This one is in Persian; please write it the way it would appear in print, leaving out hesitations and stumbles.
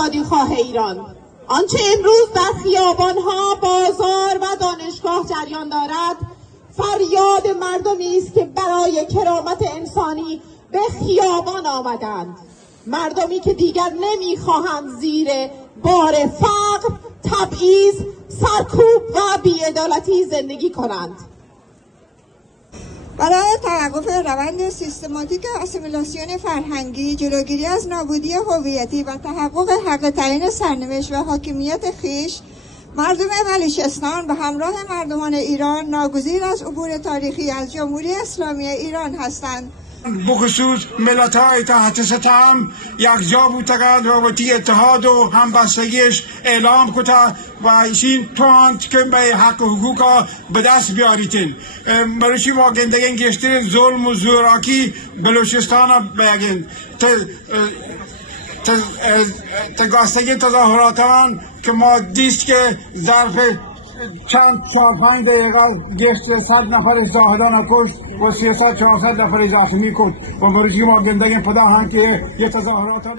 آزادی خواه ایران. آنچه امروز در خیابانها، بازار و دانشگاه جریان دارد فریاد مردمی است که برای کرامت انسانی به خیابان آمدند. مردمی که دیگر نمیخواهند زیر بار فقر، تبعیض، سرکوب و بی‌عدالتی زندگی کنند. برای توقف روند سیستماتیک اسیمیلاسیون فرهنگی، جلوگیری از نابودی هویتی و تحقق حق تعیین سرنوشت و حاکمیت خویش، مردم بلوچستان به همراه مردمان ایران ناگزیر از عبور تاریخی از جمهوری اسلامی ایران هستند. بخصوص ملت‌های تحت ستم یک جا بودند رابطی اتحاد و همبستگیش اعلام کتا و ایشین توانت که به حق و حقوق به دست بیاریتین. مروشی ما گندگین گشترین ظلم و زوراکی بلوچستان بیگین تگاستگین تظاهراتان که ما دیست که ظرف چند 4-5 دقیقه گشت 100 نفر زاهدان کشت و 300-400 نفر زخمی کرد و مروجی ما گندگین پدا هم که یه تظاهراتان